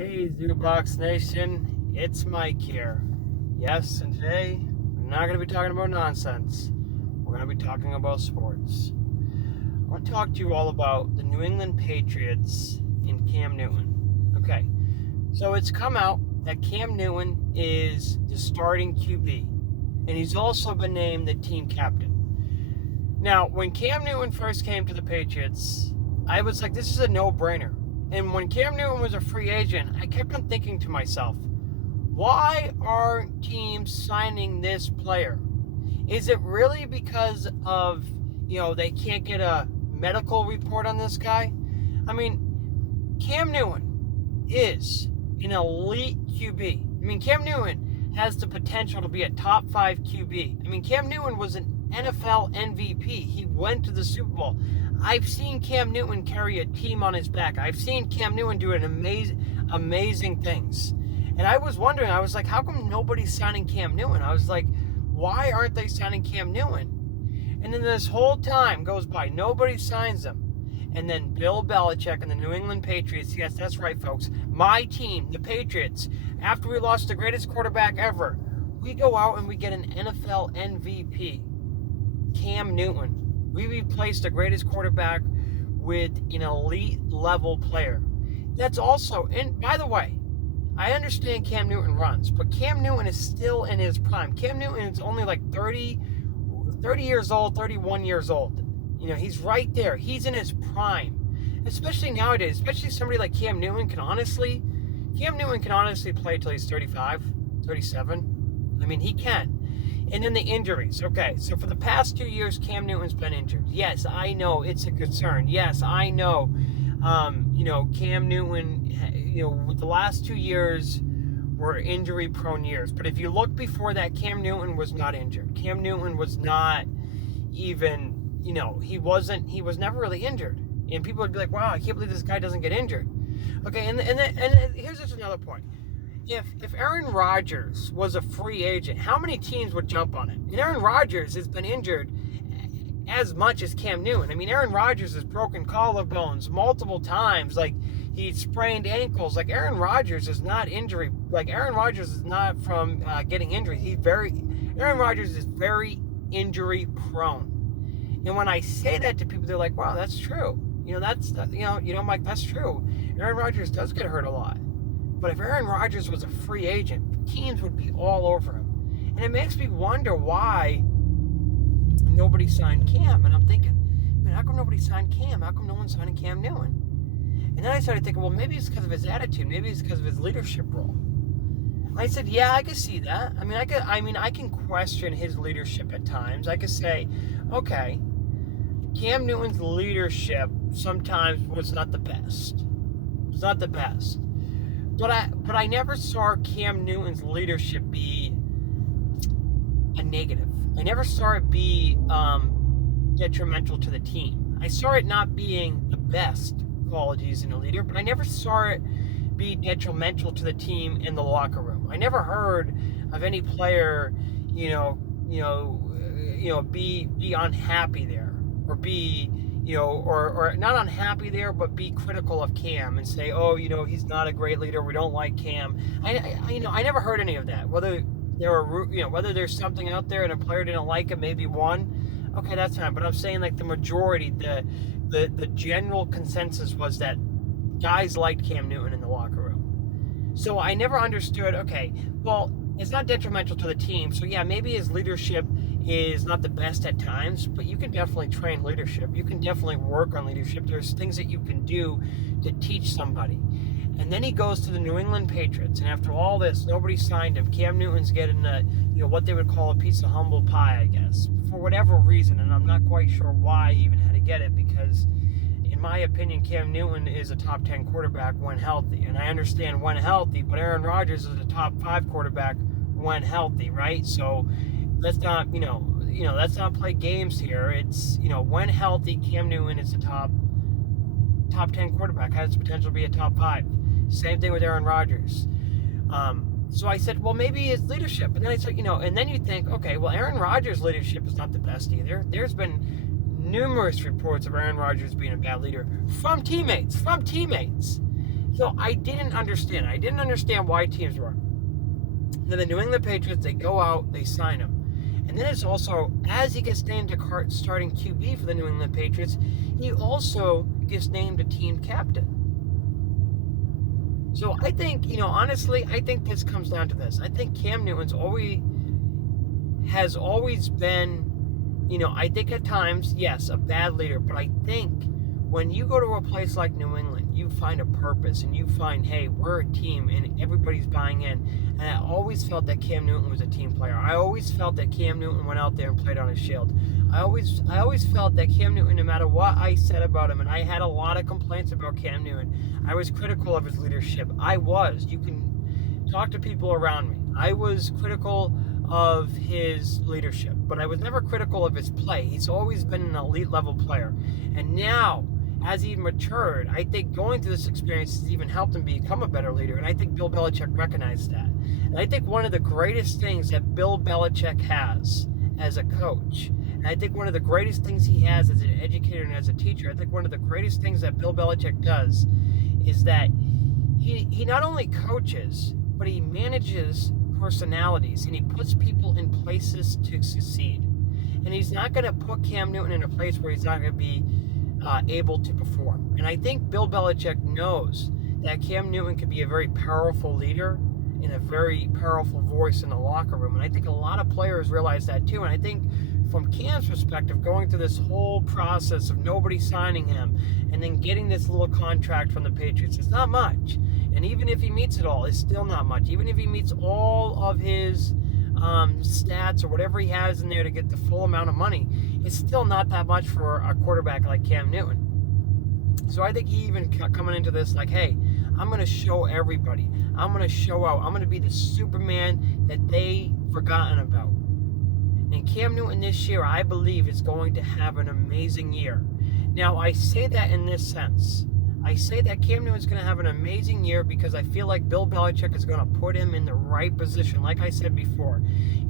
Hey, Zoobox Nation, it's Mike here. Yes, and today we're not going to be talking about nonsense. We're going to be talking about sports. I want to talk to you all about the New England Patriots and Cam Newton. Okay, so it's come out that Cam Newton is the starting QB, and he's also been named the team captain. Now, when Cam Newton first came to the Patriots, I was like, this is a no-brainer. And when Cam Newton was a free agent, I kept on thinking to myself, why aren't teams signing this player? Is it really because of, they can't get a medical report on this guy? I mean, Cam Newton is an elite QB. I mean, Cam Newton has the potential to be a top 5 QB. I mean, Cam Newton was an NFL MVP. He went to the Super Bowl. I've seen Cam Newton carry a team on his back. I've seen Cam Newton do amazing things. And I was wondering, I was like, how come nobody's signing Cam Newton? I was like, why aren't they signing Cam Newton? And then this whole time goes by, nobody signs him. And then Bill Belichick and the New England Patriots, yes, that's right, folks, my team, the Patriots, after we lost the greatest quarterback ever, we go out and we get an NFL MVP, Cam Newton. We replaced the greatest quarterback with an elite level player. That's also, and by the way, I understand Cam Newton runs, but Cam Newton is still in his prime. Cam Newton is only like 30 years old, 31 years old. He's right there. He's in his prime. Especially nowadays, especially somebody like Cam Newton can honestly play till he's 35, 37. I mean, he can. And then the injuries. Okay, so for the past 2 years, Cam Newton's been injured. Yes, I know it's a concern. Yes, I know. Cam Newton, with the last 2 years were injury-prone years. But if you look before that, Cam Newton was not injured. Cam Newton was not even, he was never really injured. And people would be like, wow, I can't believe this guy doesn't get injured. Okay, and here's just another point. If Aaron Rodgers was a free agent, how many teams would jump on it? And Aaron Rodgers has been injured as much as Cam Newton. I mean, Aaron Rodgers has broken collarbones multiple times. Like, he sprained ankles. Like, Aaron Rodgers is not injury. Like, Aaron Rodgers is not from getting injured. Aaron Rodgers is very injury prone. And when I say that to people, they're like, wow, that's true. Mike, that's true. Aaron Rodgers does get hurt a lot. But if Aaron Rodgers was a free agent, teams would be all over him. And it makes me wonder why nobody signed Cam. And I'm thinking, man, how come nobody signed Cam? How come no one's signing Cam Newton? And then I started thinking, well, maybe it's because of his attitude. Maybe it's because of his leadership role. I said, yeah, I can see that. I can question his leadership at times. I could say, okay, Cam Newton's leadership sometimes was not the best. It's not the best. But I never saw Cam Newton's leadership be a negative. I never saw it be detrimental to the team. I saw it not being the best qualities in a leader, but I never saw it be detrimental to the team in the locker room. I never heard of any player, be unhappy there, or be, or not unhappy there, but be critical of Cam and say, oh, he's not a great leader. We don't like Cam. I never heard any of that. Whether there's something out there and a player didn't like him, maybe one, okay, that's fine. But I'm saying, like, the majority, the general consensus was that guys liked Cam Newton in the locker room. So I never understood, okay, well, it's not detrimental to the team. So yeah, maybe his leadership is not the best at times, but you can definitely train leadership. You can definitely work on leadership. There's things that you can do to teach somebody. And then he goes to the New England Patriots, and after all this, nobody signed him. Cam Newton's getting what they would call a piece of humble pie, I guess, for whatever reason, and I'm not quite sure why he even had to get it, because in my opinion, Cam Newton is a top 10 quarterback when healthy, and I understand when healthy, but Aaron Rodgers is a top 5 quarterback when healthy, right? So let's not, let's not play games here. It's, when healthy, Cam Newton is a top 10 quarterback, has the potential to be a top 5. Same thing with Aaron Rodgers. So I said, well, maybe his leadership. And then I said, and then you think, okay, well, Aaron Rodgers' leadership is not the best either. There's been numerous reports of Aaron Rodgers being a bad leader from teammates. So I didn't understand. I didn't understand why teams were. Then the New England Patriots, they go out, they sign him. And then it's also, as he gets named to starting QB for the New England Patriots, he also gets named a team captain. So I think, honestly, I think this comes down to this. I think Cam Newton's has always been, I think at times, yes, a bad leader, but I think when you go to a place like New England, you find a purpose and you find, hey, we're a team and everybody's buying in. And I always felt that Cam Newton was a team player. I always felt that Cam Newton went out there and played on his shield. I always felt that Cam Newton, no matter what I said about him, and I had a lot of complaints about Cam Newton, I was critical of his leadership. You can talk to people around me. I was critical of his leadership, but I was never critical of his play. He's always been an elite level player. And now, as he matured, I think going through this experience has even helped him become a better leader. And I think Bill Belichick recognized that. And I think one of the greatest things that Bill Belichick has as a coach, and I think one of the greatest things he has as an educator and as a teacher, I think one of the greatest things that Bill Belichick does is that he not only coaches, but he manages personalities and he puts people in places to succeed. And he's not going to put Cam Newton in a place where he's not going to be able to perform. And I think Bill Belichick knows that Cam Newton can be a very powerful leader and a very powerful voice in the locker room. And I think a lot of players realize that too. And I think from Cam's perspective, going through this whole process of nobody signing him and then getting this little contract from the Patriots, it's not much. And even if he meets it all, it's still not much. Even if he meets all of his stats or whatever he has in there to get the full amount of money, it's still not that much for a quarterback like Cam Newton. So I think he even coming into this like, hey, I'm going to show everybody. I'm going to show out. I'm going to be the Superman that they've forgotten about. And Cam Newton this year, I believe, is going to have an amazing year. Now, I say that in this sense. I say that Cam Newton's going to have an amazing year because I feel like Bill Belichick is going to put him in the right position. Like I said before,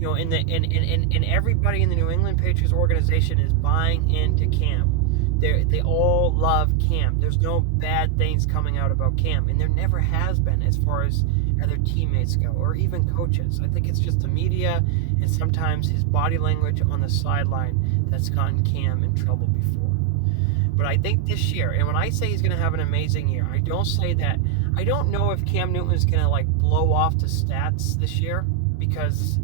and everybody in the New England Patriots organization is buying into Cam. They all love Cam. There's no bad things coming out about Cam, and there never has been as far as other teammates go, or even coaches. I think it's just the media and sometimes his body language on the sideline that's gotten Cam in trouble before. But I think this year, and when I say he's going to have an amazing year, I don't say that. I don't know if Cam Newton is going to blow off the stats this year, because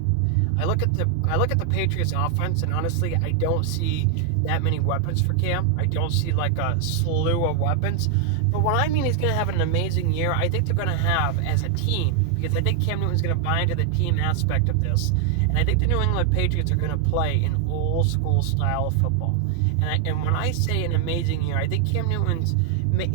I look at the Patriots offense, and honestly, I don't see that many weapons for Cam. I don't see a slew of weapons. But when I mean he's going to have an amazing year, I think they're going to have as a team, because I think Cam Newton's going to buy into the team aspect of this. And I think the New England Patriots are going to play an old school style of football. And when I say an amazing year, I think Cam Newton's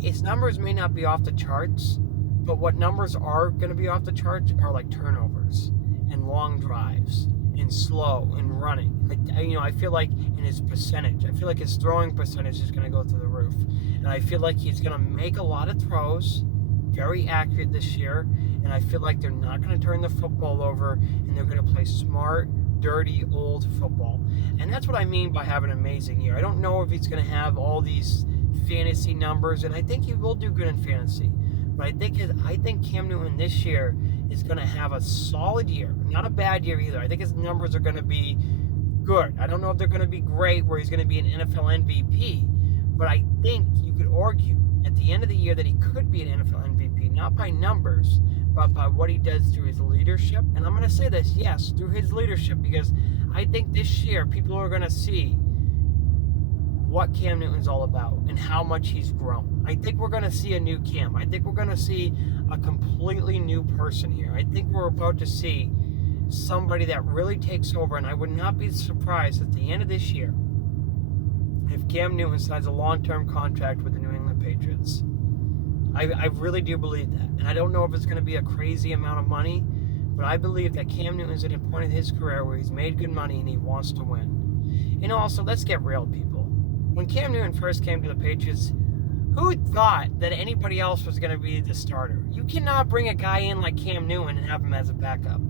his numbers may not be off the charts, but what numbers are going to be off the charts are like turnovers and long drives and slow and running. I feel like in his percentage, I feel like his throwing percentage is going to go through the roof. And I feel like he's going to make a lot of throws, very accurate this year. And I feel like they're not going to turn the football over, and they're going to play smart, dirty, old football. And that's what I mean by having an amazing year. I don't know if he's going to have all these fantasy numbers, and I think he will do good in fantasy. But I think Cam Newton this year is going to have a solid year, not a bad year either. I think his numbers are going to be good. I don't know if they're going to be great where he's going to be an NFL MVP, but I think you could argue at the end of the year that he could be an NFL MVP, not by numbers, but by what he does through his leadership. And I'm going to say this, yes, through his leadership, because I think this year people are going to see what Cam Newton's all about and how much he's grown. I think we're going to see a new Cam. I think we're going to see a completely new person here. I think we're about to see somebody that really takes over, and I would not be surprised at the end of this year if Cam Newton signs a long-term contract with the New England Patriots. I really do believe that. And I don't know if it's going to be a crazy amount of money, but I believe that Cam Newton's at a point in his career where he's made good money and he wants to win. And also, let's get real, people. When Cam Newton first came to the Patriots, who thought that anybody else was going to be the starter? You cannot bring a guy in like Cam Newton and have him as a backup.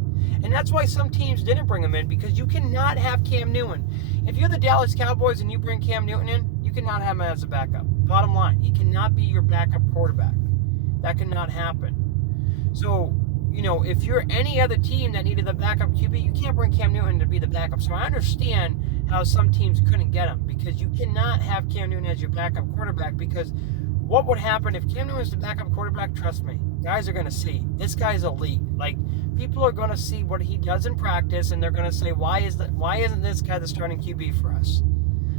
And that's why some teams didn't bring him in, because you cannot have Cam Newton. If you're the Dallas Cowboys and you bring Cam Newton in, you cannot have him as a backup. Bottom line, he cannot be your backup quarterback. That cannot happen. So, if you're any other team that needed the backup QB, you can't bring Cam Newton to be the backup. So I understand how some teams couldn't get him, because you cannot have Cam Newton as your backup quarterback, because what would happen if Cam Newton was the backup quarterback? Trust me, guys are going to see this guy's elite. Like, people are going to see what he does in practice, and they're going to say, why isn't this guy the starting QB for us?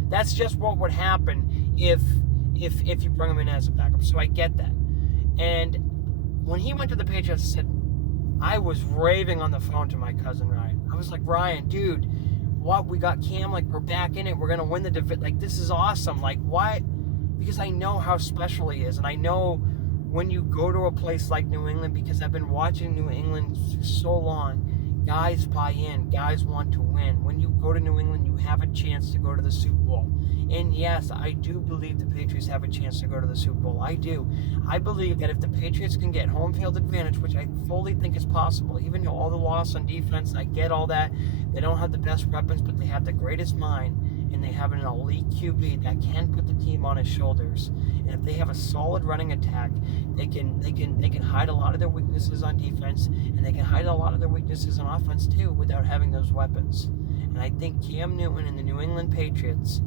That's just what would happen if you bring him in as a backup. So I get that. And when he went to the Patriots, I was raving on the phone to my cousin Ryan. I was like, Ryan, dude, what? We got Cam, like, we're back in it. We're going to win the division. Like, this is awesome. Like, why? Because I know how special he is. And I know when you go to a place like New England, because I've been watching New England for so long, guys buy in. Guys want to win. When you go to New England, you have a chance to go to the Super Bowl. And yes, I do believe the Patriots have a chance to go to the Super Bowl. I do. I believe that if the Patriots can get home field advantage, which I fully think is possible, even though all the loss on defense, I get all that. They don't have the best weapons, but they have the greatest mind, and they have an elite QB that can put the team on his shoulders. And if they have a solid running attack, they can hide a lot of their weaknesses on defense, and they can hide a lot of their weaknesses on offense too, without having those weapons. And I think Cam Newton and the New England Patriots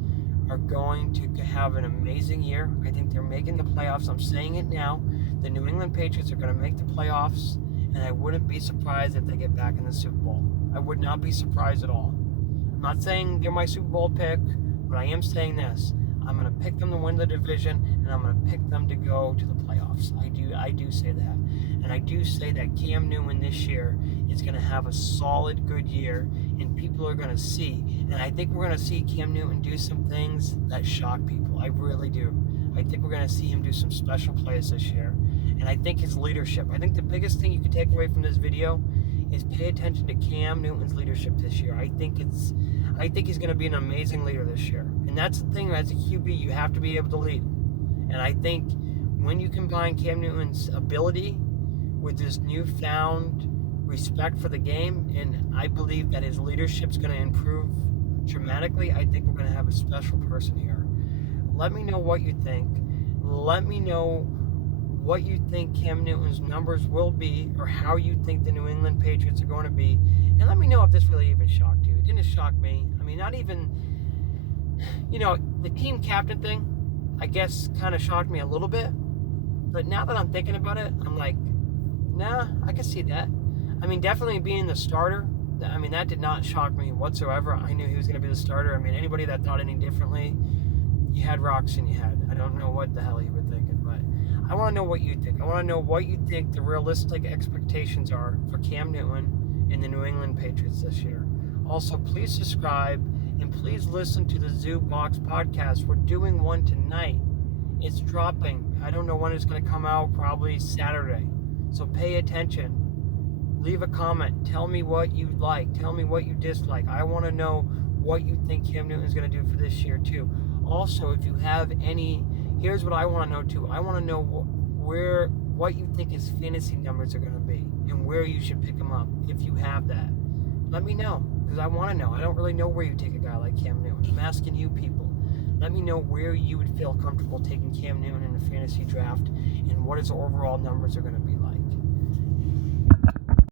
are going to have an amazing year. I think they're making the playoffs. I'm saying it now. The New England Patriots are going to make the playoffs, and I wouldn't be surprised if they get back in the Super Bowl. I would not be surprised at all. I'm not saying they're my Super Bowl pick, but I am saying this. I'm going to pick them to win the division, and I'm going to pick them to go to the playoffs. I do say that. And I do say that Cam Newton this year is going to have a solid, good year, and people are going to see. And I think we're going to see Cam Newton do some things that shock people. I really do. I think we're going to see him do some special plays this year. And I think his leadership. I think the biggest thing you can take away from this video is pay attention to Cam Newton's leadership this year. I think he's going to be an amazing leader this year. And that's the thing, as a QB, you have to be able to lead. And I think when you combine Cam Newton's ability with this newfound respect for the game, and I believe that his leadership's going to improve dramatically, I think we're going to have a special person here. Let me know what you think. Let me know what you think Cam Newton's numbers will be, or how you think the New England Patriots are going to be. And let me know if this really even shocked you. It didn't shock me. I mean, not even, the team captain thing, I guess, kind of shocked me a little bit. But now that I'm thinking about it, I'm like, nah, I can see that. I mean, definitely being the starter, I mean, that did not shock me whatsoever. I knew he was going to be the starter. I mean, anybody that thought any differently, you had rocks in your head. I don't know what the hell you were thinking, but I want to know what you think. I want to know what you think the realistic expectations are for Cam Newton and the New England Patriots this year. Also, please subscribe, and please listen to the Zoo Box podcast. We're doing one tonight. It's dropping. I don't know when it's going to come out, probably Saturday. So pay attention. Leave a comment. Tell me what you like. Tell me what you dislike. I want to know what you think Cam Newton is going to do for this year too. Also, if you have any, here's what I want to know too. I want to know what you think his fantasy numbers are going to be, and where you should pick him up if you have that. Let me know, because I want to know. I don't really know where you take a guy like Cam Newton. I'm asking you people. Let me know where you would feel comfortable taking Cam Newton in a fantasy draft, and what his overall numbers are going to be